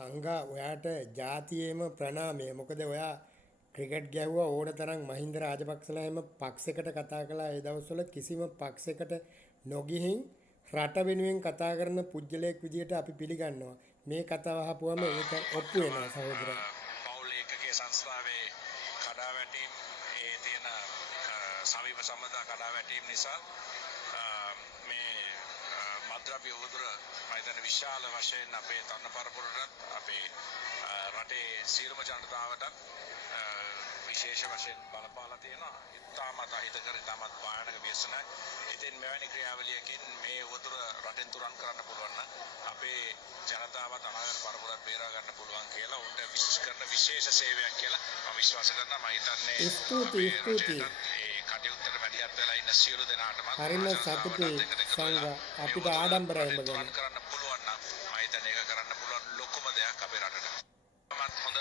සංඝා ඔයාට ජාතියේම ප්‍රණාමය. මොකද ඔයා ක්‍රිකට් ගැහුවා ඕන තරම් මහින්ද රාජපක්ෂලා හැම පක්ෂයකට කතා කළා. ඒ දවස්වල කිසිම පක්ෂයකට නොගිහින් රට වෙනුවෙන් කතා කරන පුජ්‍යලයක් විදියට අපි පිළිගන්නවා. මේ කතාව අහපුවම ඒක ඔප්පු වෙනවා සහෝදරයා. පෞල් ඒකකයේ සංස්ථාවේ කඩාවැටීම් ඒ තියෙන සමීප සම්බන්ධතා කඩාවැටීම් නිසා මේ මද්‍රව්‍ය උදුර මම හිතන්නේ විශාල වශයෙන් අපේ තරුණ පරපුරටත් අපේ රටේ සියලුම ජනතාවට විශේෂ වශයෙන් බලපාලා තියෙනවා. ඉතාමත් අහිතකර ඉතාමත් භයානක ව්‍යසනයි. ඉතින් මෙවැනි ක්‍රියාවලියකින් මේ උදුර රටෙන් තුරන් කරන්න පුළුවන් නම් අපේ ජනතාවත් අනාගත පරපුරත් බේරා ගන්න පුළුවන් කියලා උන්ට කරන විශේෂ සේවයක් කියලා මම විශ්වාස කරනවා. මම හිතන්නේ ස්තුතියි. ඒ කටයුත්තට වැඩියත් වෙලා ඉන්න සියලු දෙනාටම හරිම සතුටුයි සංඝා අපිට ආඩම්බරයි ඔබ ගැන. කරන්න පුළුවන් නම් මම හිතන්නේ ඒක කරන්න පුළුවන් ලොකුම දෙයක් අපේ රටට. මමත් හොඳ